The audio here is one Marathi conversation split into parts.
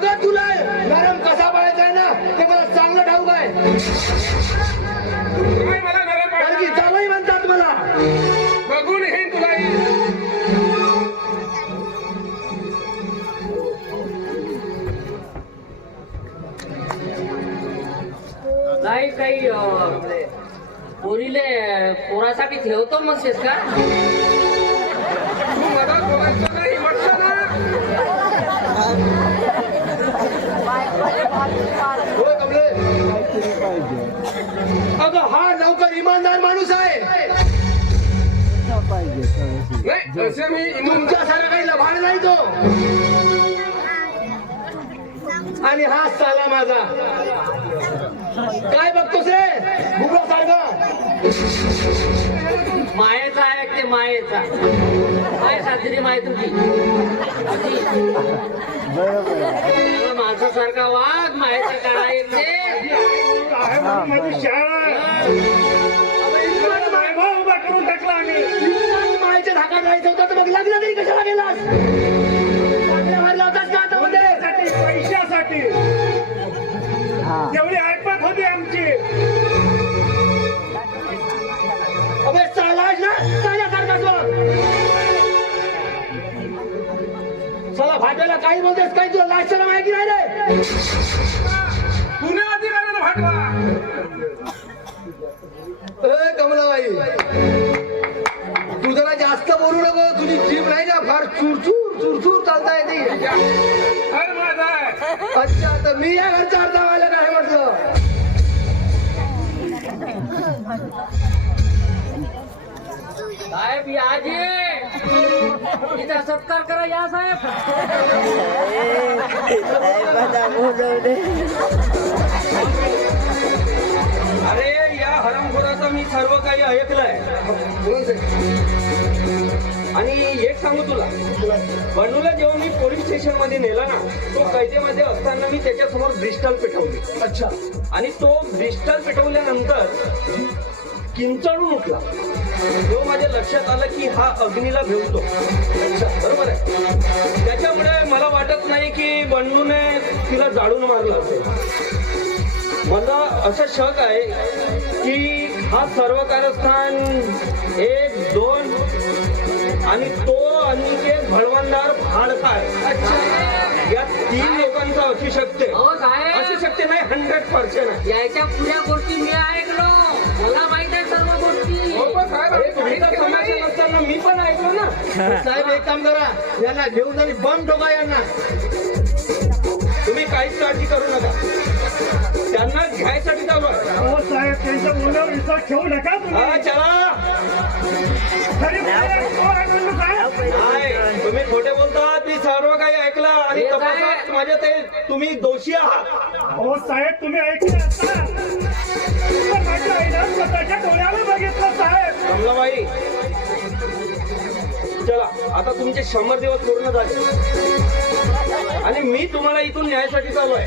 अगं तुला नरम कसा पाळायचा आहे ना ते मला चांगलं ठाऊक आहे. मला नरम कारण की जावई म्हणतात मला. बघून हे तुला नाही काही पोरीले पोरासाठी ठेवतो म्हणतेस का? तू मला बोलायचं नाही म्हटलं ना. होय कमले. अगं हा नौकर इमानदार माणूस आहे. नाही असे मी तुमच्यासारखं काही लबाड नाही तो. आणि हा साला माझा काय बघतोस रे भुगला सारखा. मायेचा आहे ते मायेचा काय साजरी माय तुझी माणसासारखा वाघ मायेचा काळा येते. माझी शाळा भाऊ उभा करून टाकला आम्ही. मायच्या धाकात राहायचं होतं तर मग लग्न तरी कशाला गेलास. चांगल्या मारला होतास का आता मध्ये. पैशासाठी एवढी ऐपत होती आमची. अबे चालास ना चाल्यासारखाच बघ. चला भाट्याला काही बोलतेस काही तुला लाचाला माहिती नाही रे. पुण्यामध्ये राहिलेला भाटवा. ए कमलाबाई तू जरा जास्त बोलू नको. तुझी जीभ नाही ना फार चुरचूर चुरचूर चालता येते. घर माझा आहे. अच्छा तर मी या घरचा अर्धा व्हायला काय म्हटलं. साहेब या जे इथं सत्कार करा या साहेब. अरे या हरामखोराचं मी सर्व काही ऐकलंय. आणि एक सांगू तुला बंडूला जेव्हा मी पोलीस स्टेशन मध्ये नेला ना तो कैदेमध्ये असताना मी त्याच्यासमोर ब्रिस्टल पेटवली. अच्छा आणि तो ब्रिस्टल पेटवल्यानंतर किंचाळून उठला. तेव्हा माझ्या लक्षात आलं की हा अग्नीला भेटतो. बरोबर आहे. त्याच्यामुळे मला वाटत नाही की बंडूने तिला जाळून मारलं असेल. मला असं शक आहे की हा सर्व कारस्थान 1, 2 आणि तो अनिकेत भडवंदार भाडकार या 3 लोकांचा असू शकते. हो साहेब असू शकते नाही 100%. याच्या पुऱ्या गोष्टी मी ऐकलो. मला माहित आहे सर्व गोष्टी. अरे तुम्ही तर समाजात असताना मी पण ऐकलो ना. साहेब एक काम करा यांना घेऊन आणि बंद ठोका यांना. तुम्ही काहीच काळजी करू नका. त्यांना घ्यायसाठी चालू आहे. साहेब त्यांच्या मुलावर विश्वास ठेवू नका तुम्ही. हा चला. नाही तुम्ही खोटे बोलतात. मी सर्व काही ऐकलं आणि हे तपासात साहेब. माझ्या ते तुम्ही दोषी आहात. हो साहेब तुम्ही ऐकले असता तर माझ्या आईला स्वतःच्या डोळ्यावर बघितलं साहेब. कमलाबाई चला आता तुमचे 100 दिवस पूर्ण झाले आणि मी तुम्हाला इथून न्यायासाठी चालू आहे.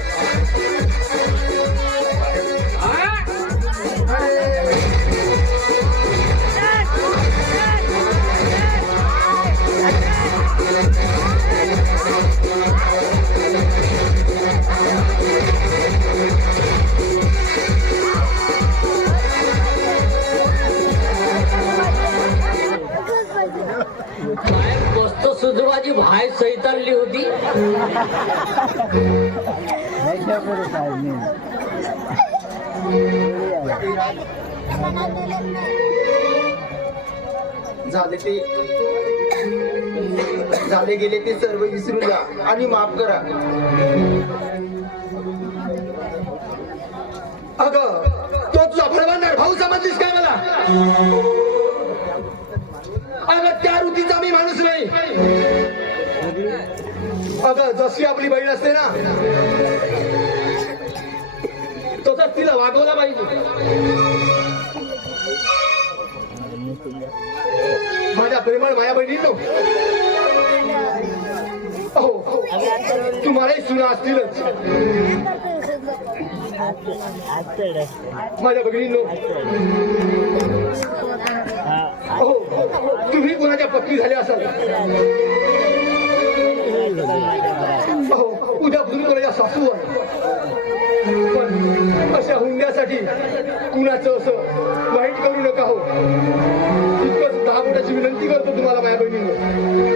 साहेब वस्तू सुधवाची भाय सैतानली होती. झाले गेले ते सर्व विसरून जा आणि माफ करा. अगं तो तुझा भडवंदार भाऊ समजलीस काय मला. अगं त्या वृत्तीचा मी माणूस नाही. अगं जशी आपली बहीण असते ना तसंच तिला वागवला पाहिजे. माझ्या प्रेमळ माया बहिणींनो हो तुम्हालाही सुना असतीलच. माझ्या भगिनींनो हो तुम्ही कोणाच्या पत्नी झाल्या असाल. हो उद्यापासून कोणाच्या सासू आहे. पण अशा हुंड्यासाठी कुणाचं असं वाईट करू नका हो. इतकंच 10 बोटाची विनंती करतो तुम्हाला माझ्या बहिणीने.